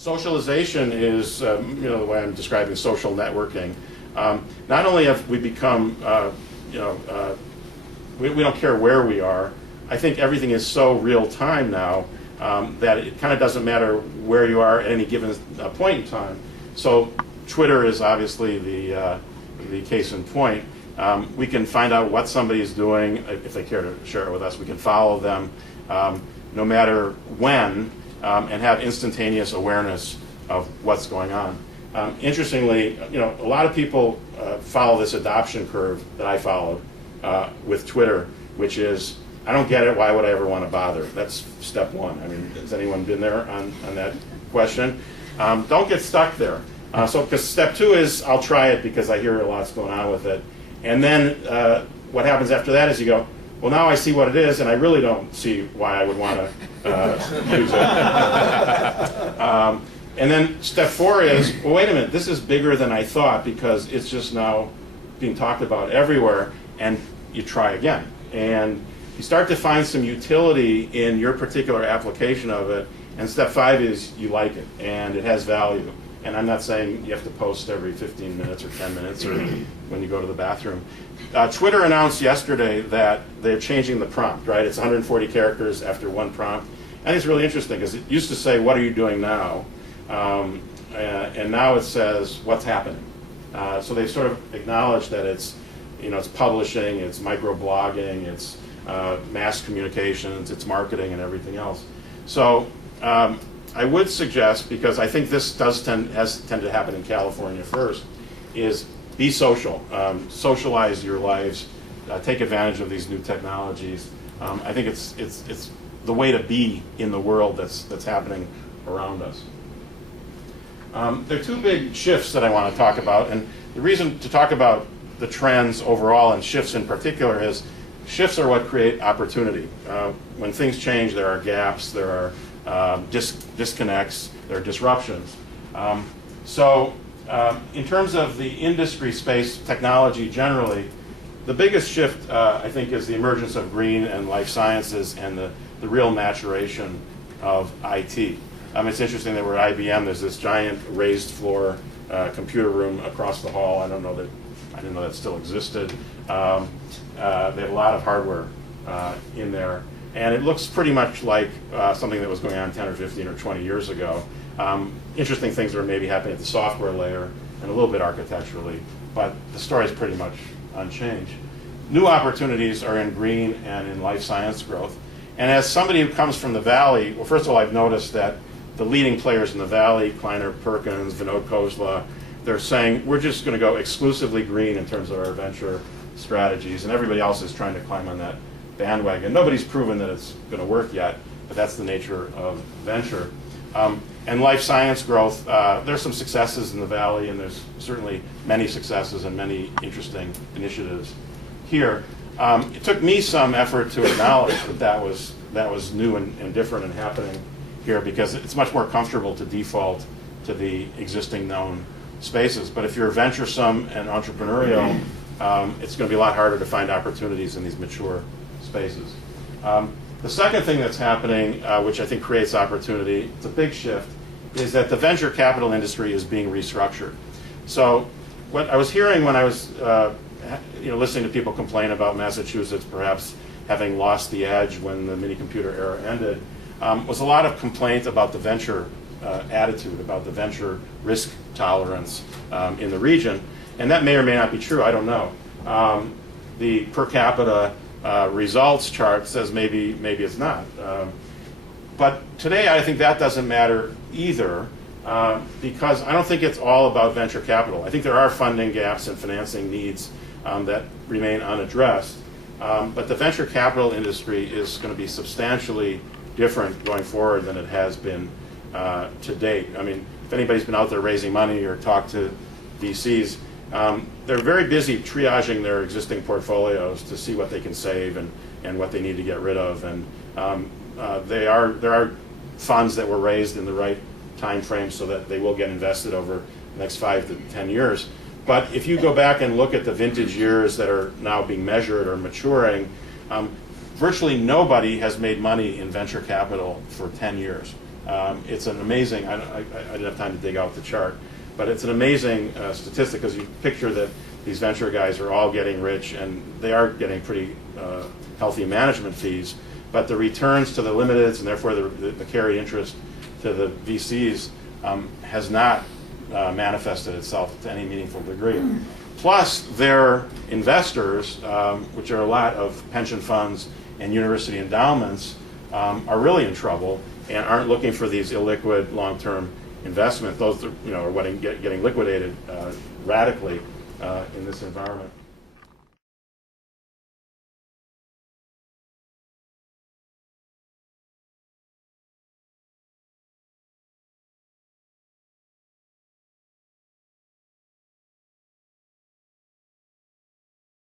Socialization is, the way I'm describing social networking. Not only have we become, we don't care where we are. I think everything is so real time now that it kind of doesn't matter where you are at any given point in time. So Twitter is obviously the case in point. We can find out what somebody is doing if they care to share it with us. We can follow them no matter when and have instantaneous awareness of what's going on. Interestingly, a lot of people follow this adoption curve that I followed with Twitter, which is, I don't get it, why would I ever want to bother? That's step one. I mean, has anyone been there on that question? Don't get stuck there. Because step two is, I'll try it because I hear a lot's going on with it. And then what happens after that is you go, well, now I see what it is, and I really don't see why I would want to use it. And then step four is, well, wait a minute, this is bigger than I thought because it's just now being talked about everywhere, and you try again. And you start to find some utility in your particular application of it, and step five is you like it, and it has value. And I'm not saying you have to post every 15 minutes or 10 minutes or when you go to the bathroom. Twitter announced yesterday that they're changing the prompt, right? It's 140 characters after one prompt. I think it's really interesting because it used to say, what are you doing now? And now it says, what's happening? So they've sort of acknowledged that it's, it's publishing, it's microblogging, it's mass communications, it's marketing and everything else. So I would suggest, because I think this has tended to happen in California first, is be social, socialize your lives, take advantage of these new technologies. I think it's the way to be in the world that's happening around us. There are two big shifts that I want to talk about, and the reason to talk about the trends overall and shifts in particular is shifts are what create opportunity. When things change, there are gaps, there are disconnects, there are disruptions. In terms of the industry space, technology generally, the biggest shift, I think, is the emergence of green and life sciences and the real maturation of IT. It's interesting that we're at IBM. There's this giant raised floor computer room across the hall. I didn't know that still existed. They have a lot of hardware in there. And it looks pretty much like something that was going on 10 or 15 or 20 years ago. Interesting things are maybe happening at the software layer and a little bit architecturally, but the story is pretty much unchanged. New opportunities are in green and in life science growth. And as somebody who comes from the Valley, well, first of all, I've noticed that the leading players in the Valley, Kleiner Perkins, Vinod Khosla, they're saying we're just going to go exclusively green in terms of our venture strategies, and everybody else is trying to climb on that bandwagon. Nobody's proven that it's going to work yet, but that's the nature of venture. And life science growth, there's some successes in the Valley, and there's certainly many successes and many interesting initiatives here. It took me some effort to acknowledge that was new and different and happening here, because it's much more comfortable to default to the existing known spaces. But if you're venturesome and entrepreneurial, it's going to be a lot harder to find opportunities in these mature spaces. The second thing that's happening, which I think creates opportunity, it's a big shift, is that the venture capital industry is being restructured. So what I was hearing when I was listening to people complain about Massachusetts perhaps having lost the edge when the mini-computer era ended, was a lot of complaint about the venture attitude, about the venture risk tolerance in the region. And that may or may not be true, I don't know. The per capita results chart says maybe it's not. But today I think that doesn't matter either, because I don't think it's all about venture capital. I think there are funding gaps and financing needs that remain unaddressed. But the venture capital industry is going to be substantially different going forward than it has been to date. I mean, if anybody's been out there raising money or talked to VCs, they're very busy triaging their existing portfolios to see what they can save and what they need to get rid of. And there are funds that were raised in the right time frame so that they will get invested over the next 5 to 10 years. But if you go back and look at the vintage years that are now being measured or maturing, virtually nobody has made money in venture capital for 10 years. It's an amazing, I didn't have time to dig out the chart, but it's an amazing statistic, because you picture that these venture guys are all getting rich, and they are getting pretty healthy management fees, but the returns to the limiteds, and therefore the carried interest to the VCs, has not manifested itself to any meaningful degree. Plus, their investors, which are a lot of pension funds and university endowments, are really in trouble and aren't looking for these illiquid long-term investment. Those are getting liquidated radically in this environment.